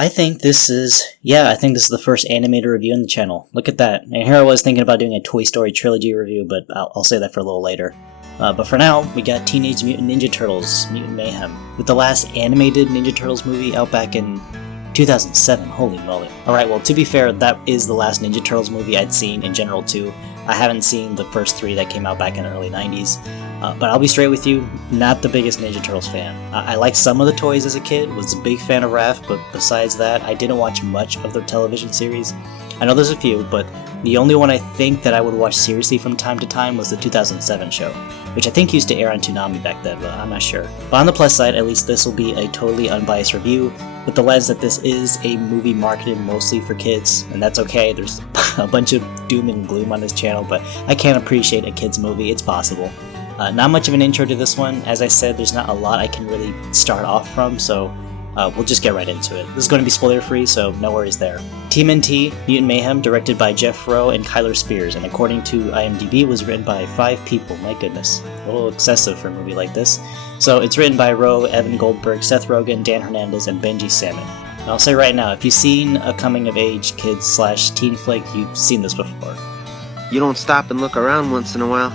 I think this is the first animated review on the channel. Look at that. And here I was thinking about doing a Toy Story trilogy review, but I'll say that for a little later. But for now, we got Teenage Mutant Ninja Turtles Mutant Mayhem, with the last animated Ninja Turtles movie out back in 2007, holy moly. Alright, well, to be fair, that is the last Ninja Turtles movie I'd seen in general too. I haven't seen the first three that came out back in the early 90s. But I'll be straight with you, not the biggest Ninja Turtles fan. I liked some of the toys as a kid, was a big fan of Raph, but besides that, I didn't watch much of their television series. I know there's a few, but the only one I think that I would watch seriously from time to time was the 2007 show, which I think used to air on Toonami back then, but I'm not sure. But on the plus side, at least this will be a totally unbiased review, with the lens that this is a movie marketed mostly for kids, and that's okay. There's a bunch of doom and gloom on this channel, but I can appreciate a kid's movie, it's possible. Not much of an intro to this one. As I said, there's not a lot I can really start off from, so we'll just get right into it. This is going to be spoiler free, so no worries there. TMNT Mutant Mayhem, directed by Jeff Rowe and Kyler Spears, and according to IMDb, was written by 5 people. My goodness, a little excessive for a movie like this. So it's written by Rowe, Evan Goldberg, Seth Rogen, Dan Hernandez, and Benji Salmon. And I'll say right now, if you've seen a coming-of-age kids/teen flick, you've seen this before. You don't stop and look around once in a while,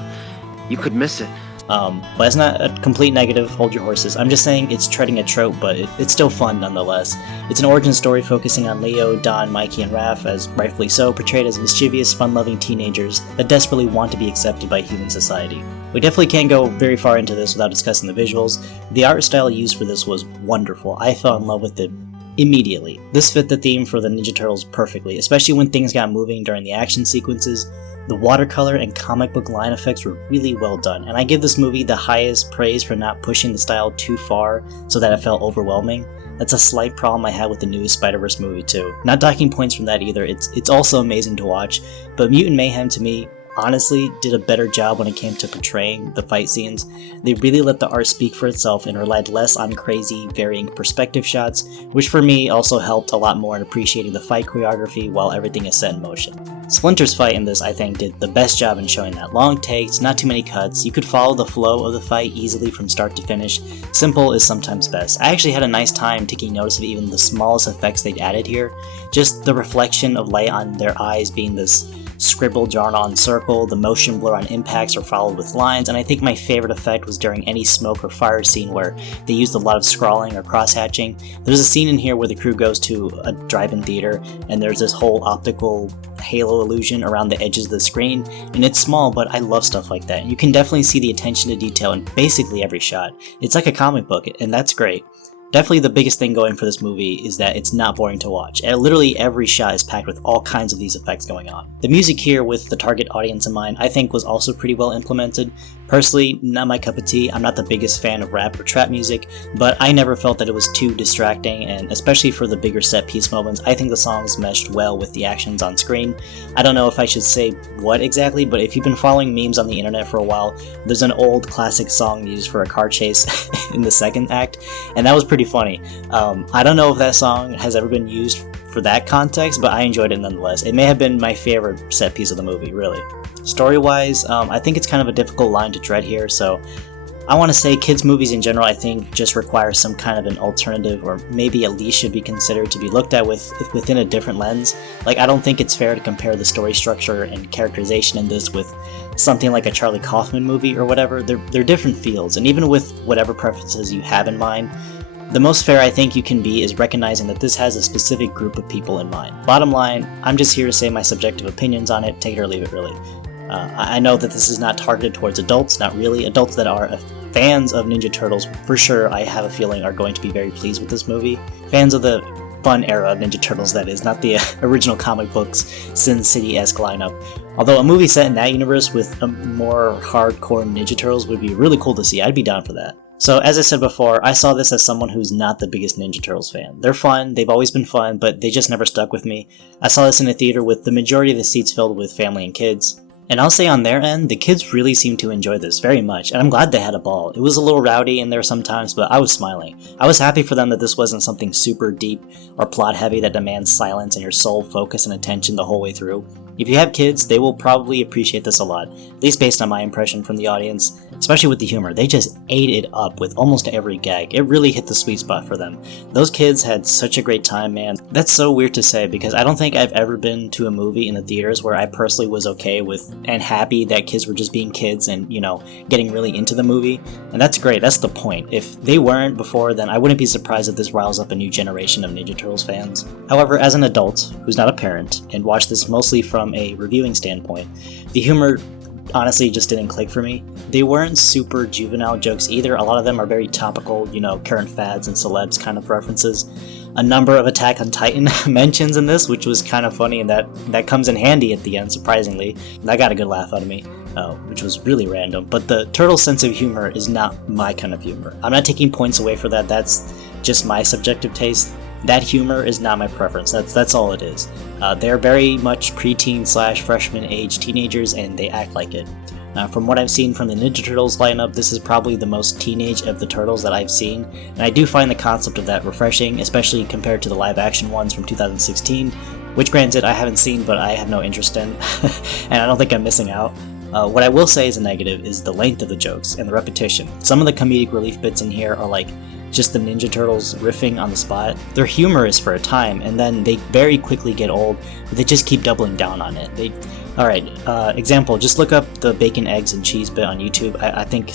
you could miss it. But it's not a complete negative, hold your horses. I'm just saying it's treading a trope, but it's still fun nonetheless. It's an origin story focusing on Leo, Don, Mikey, and Raph, as rightfully so, portrayed as mischievous, fun-loving teenagers that desperately want to be accepted by human society. We definitely can't go very far into this without discussing the visuals. The art style used for this was wonderful. I fell in love with it immediately. This fit the theme for the Ninja Turtles perfectly, especially when things got moving during the action sequences. The watercolor and comic book line effects were really well done, and I give this movie the highest praise for not pushing the style too far so that it felt overwhelming. That's a slight problem I had with the newest Spider-Verse movie too. Not docking points from that either, it's also amazing to watch, but Mutant Mayhem to me honestly did a better job when it came to portraying the fight scenes. They really let the art speak for itself and relied less on crazy, varying perspective shots, which for me also helped a lot more in appreciating the fight choreography while everything is set in motion. Splinter's fight in this, I think, did the best job in showing that. Long takes, not too many cuts, you could follow the flow of the fight easily from start to finish. Simple is sometimes best. I actually had a nice time taking notice of even the smallest effects they'd added here. Just the reflection of light on their eyes being this scribble drawn on circle, the motion blur on impacts are followed with lines, and I think my favorite effect was during any smoke or fire scene where they used a lot of scrawling or cross-hatching. There's a scene in here where the crew goes to a drive-in theater and there's this whole optical halo illusion around the edges of the screen, and it's small, but I love stuff like that. You can definitely see the attention to detail in basically every shot. It's like a comic book, and that's great. Definitely the biggest thing going for this movie is that it's not boring to watch. Literally every shot is packed with all kinds of these effects going on. The music here, with the target audience in mind, I think was also pretty well implemented. Personally, not my cup of tea. I'm not the biggest fan of rap or trap music, but I never felt that it was too distracting, and especially for the bigger set piece moments, I think the songs meshed well with the actions on screen. I don't know if I should say what exactly, but if you've been following memes on the internet for a while, there's an old classic song used for a car chase in the second act, and that was pretty funny. I don't know if that song has ever been used for that context, but I enjoyed it nonetheless. It may have been my favorite set piece of the movie, really. Story-wise, I think it's kind of a difficult line to tread here, so I want to say kids' movies in general I think just require some kind of an alternative, or maybe at least should be considered to be looked at within a different lens. Like, I don't think it's fair to compare the story structure and characterization in this with something like a Charlie Kaufman movie or whatever. They're different fields, and even with whatever preferences you have in mind, the most fair I think you can be is recognizing that this has a specific group of people in mind. Bottom line, I'm just here to say my subjective opinions on it, take it or leave it really. I know that this is not targeted towards adults, not really. Adults that are fans of Ninja Turtles, for sure, I have a feeling, are going to be very pleased with this movie. Fans of the fun era of Ninja Turtles, that is, not the original comic books Sin City-esque lineup. Although a movie set in that universe with a more hardcore Ninja Turtles would be really cool to see. I'd be down for that. So, as I said before, I saw this as someone who's not the biggest Ninja Turtles fan. They're fun, they've always been fun, but they just never stuck with me. I saw this in a theater with the majority of the seats filled with family and kids. And I'll say on their end, the kids really seemed to enjoy this very much, and I'm glad they had a ball. It was a little rowdy in there sometimes, but I was smiling. I was happy for them that this wasn't something super deep or plot heavy that demands silence and your sole focus and attention the whole way through. If you have kids, they will probably appreciate this a lot, at least based on my impression from the audience, especially with the humor. They just ate it up with almost every gag. It really hit the sweet spot for them. Those kids had such a great time, man. That's so weird to say because I don't think I've ever been to a movie in the theaters where I personally was okay with and happy that kids were just being kids and, getting really into the movie. And that's great. That's the point. If they weren't before, then I wouldn't be surprised if this riles up a new generation of Ninja Turtles fans. However, as an adult who's not a parent and watched this mostly from a reviewing standpoint, the humor honestly just didn't click for me. They weren't super juvenile jokes either. A lot of them are very topical, current fads and celebs kind of references. A number of Attack on Titan mentions in this, which was kind of funny, and that comes in handy at the end, surprisingly. That got a good laugh out of me, which was really random. But the turtle sense of humor is not my kind of humor. I'm not taking points away for that. That's just my subjective taste. That humor is not my preference. That's all it is. They're very much preteen / freshman age teenagers, and they act like it. From what I've seen from the Ninja Turtles lineup, this is probably the most teenage of the Turtles that I've seen, and I do find the concept of that refreshing, especially compared to the live-action ones from 2016, which granted I haven't seen but I have no interest in, and I don't think I'm missing out. What I will say is a negative is the length of the jokes and the repetition. Some of the comedic relief bits in here are like just the Ninja Turtles riffing on the spot. They're humorous for a time, and then they very quickly get old, but they just keep doubling down on it. Alright, example, just look up the bacon, eggs, and cheese bit on YouTube. I think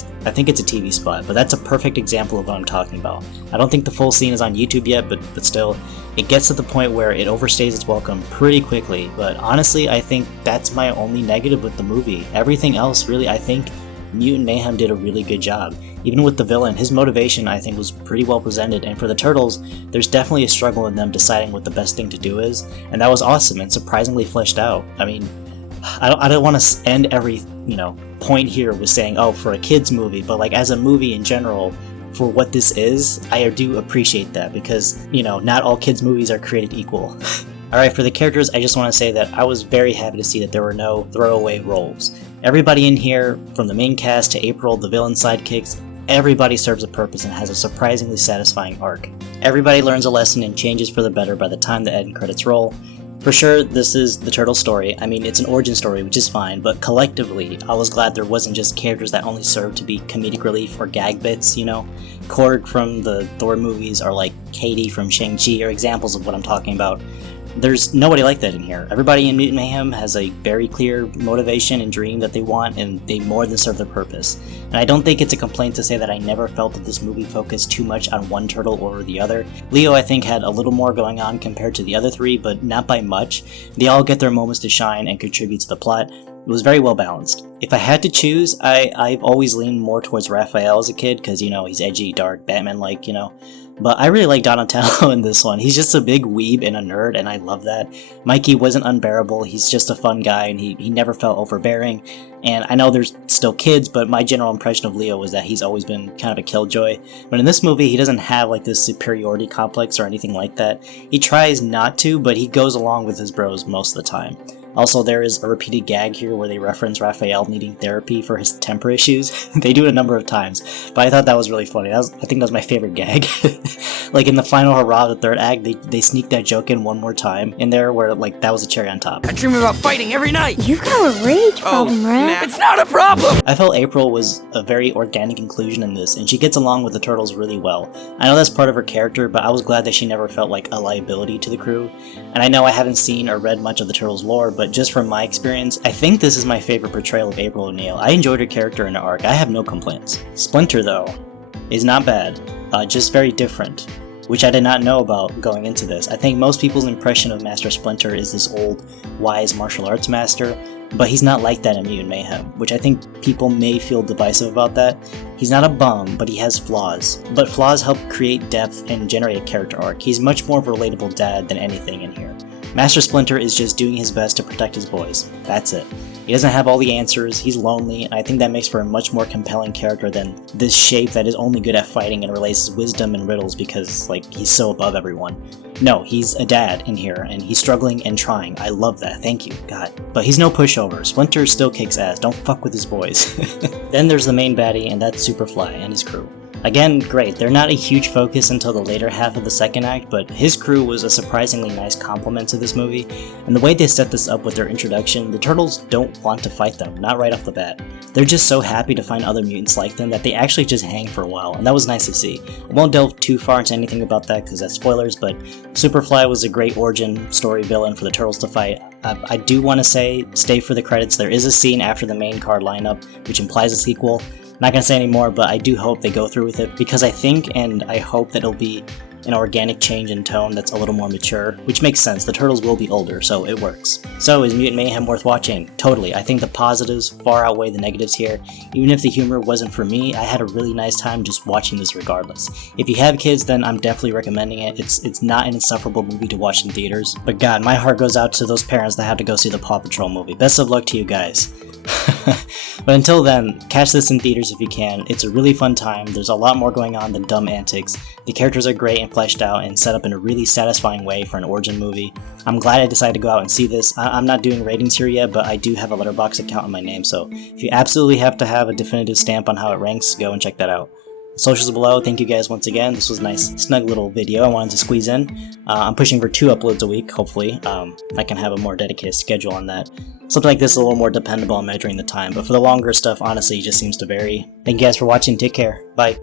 it's a TV spot, but that's a perfect example of what I'm talking about. I don't think the full scene is on YouTube yet, but still, it gets to the point where it overstays its welcome pretty quickly, but honestly, I think that's my only negative with the movie. Everything else, really, I think Mutant Mayhem did a really good job. Even with the villain, his motivation I think was pretty well presented, and for the Turtles, there's definitely a struggle in them deciding what the best thing to do is, and that was awesome and surprisingly fleshed out. I mean, I don't want to end every, point here with saying, oh, for a kid's movie, but like as a movie in general, for what this is, I do appreciate that because, not all kids' movies are created equal. Alright, for the characters, I just want to say that I was very happy to see that there were no throwaway roles. Everybody in here, from the main cast to April, the villain sidekicks, everybody serves a purpose and has a surprisingly satisfying arc. Everybody learns a lesson and changes for the better by the time the end credits roll. For sure, this is the Turtle story. I mean, it's an origin story, which is fine, but collectively, I was glad there wasn't just characters that only served to be comedic relief or gag bits, Korg from the Thor movies or like Katie from Shang-Chi are examples of what I'm talking about. There's nobody like that in here. Everybody in Mutant Mayhem has a very clear motivation and dream that they want, and they more than serve their purpose. And I don't think it's a complaint to say that I never felt that this movie focused too much on one turtle over the other. Leo, I think, had a little more going on compared to the other three, but not by much. They all get their moments to shine and contribute to the plot. It was very well balanced. If I had to choose, I've always leaned more towards Raphael as a kid, because, he's edgy, dark, Batman-like, But I really like Donatello in this one. He's just a big weeb and a nerd, and I love that. Mikey wasn't unbearable, he's just a fun guy, and he never felt overbearing. And I know there's still kids, but my general impression of Leo was that he's always been kind of a killjoy. But in this movie, he doesn't have like this superiority complex or anything like that. He tries not to, but he goes along with his bros most of the time. Also, there is a repeated gag here where they reference Raphael needing therapy for his temper issues. They do it a number of times, but I thought that was really funny. I think that was my favorite gag. Like in the final hurrah of the third act, they sneak that joke in one more time in there where like that was a cherry on top. I dream about fighting every night! You've got a rage problem, right? It's not a problem! I felt April was a very organic inclusion in this, and she gets along with the Turtles really well. I know that's part of her character, but I was glad that she never felt like a liability to the crew. And I know I haven't seen or read much of the Turtles lore, but just from my experience, I think this is my favorite portrayal of April O'Neil. I enjoyed her character in the arc. I have no complaints. Splinter, though, is not bad, just very different, which I did not know about going into this. I think most people's impression of Master Splinter is this old, wise martial arts master, but he's not like that in Mutant Mayhem, which I think people may feel divisive about that. He's not a bum, but he has flaws. But flaws help create depth and generate a character arc. He's much more of a relatable dad than anything in here. Master Splinter is just doing his best to protect his boys. That's it. He doesn't have all the answers, he's lonely, and I think that makes for a much more compelling character than this shape that is only good at fighting and relays his wisdom and riddles because, he's so above everyone. No, he's a dad in here, and he's struggling and trying. I love that, thank you, God. But he's no pushover. Splinter still kicks ass, don't fuck with his boys. Then there's the main baddie, and that's Superfly and his crew. Again, great, they're not a huge focus until the later half of the second act, but his crew was a surprisingly nice complement to this movie, and the way they set this up with their introduction, the turtles don't want to fight them, not right off the bat. They're just so happy to find other mutants like them that they actually just hang for a while, and that was nice to see. I won't delve too far into anything about that because that's spoilers, but Superfly was a great origin story villain for the turtles to fight. I do want to say, stay for the credits, there is a scene after the main card lineup, which implies a sequel. Not gonna say anymore, but I do hope they go through with it, because I think and I hope that it'll be an organic change in tone that's a little more mature, which makes sense, the turtles will be older, so it works. So, is Mutant Mayhem worth watching? Totally, I think the positives far outweigh the negatives here. Even if the humor wasn't for me, I had a really nice time just watching this regardless. If you have kids, then I'm definitely recommending it. It's not an insufferable movie to watch in theaters, but god, my heart goes out to those parents that had to go see the Paw Patrol movie. Best of luck to you guys. But until then, catch this in theaters if you can. It's a really fun time, there's a lot more going on than dumb antics, the characters are great and fleshed out and set up in a really satisfying way for an origin movie. I'm glad I decided to go out and see this. I'm not doing ratings here yet, but I do have a Letterboxd account in my name, so if you absolutely have to have a definitive stamp on how it ranks, go and check that out. Socials below, thank you guys once again. This was a nice, snug little video I wanted to squeeze in. I'm pushing for 2 uploads a week, hopefully. I can have a more dedicated schedule on that. Something like this is a little more dependable on measuring the time, but for the longer stuff, honestly, it just seems to vary. Thank you guys for watching, take care, bye.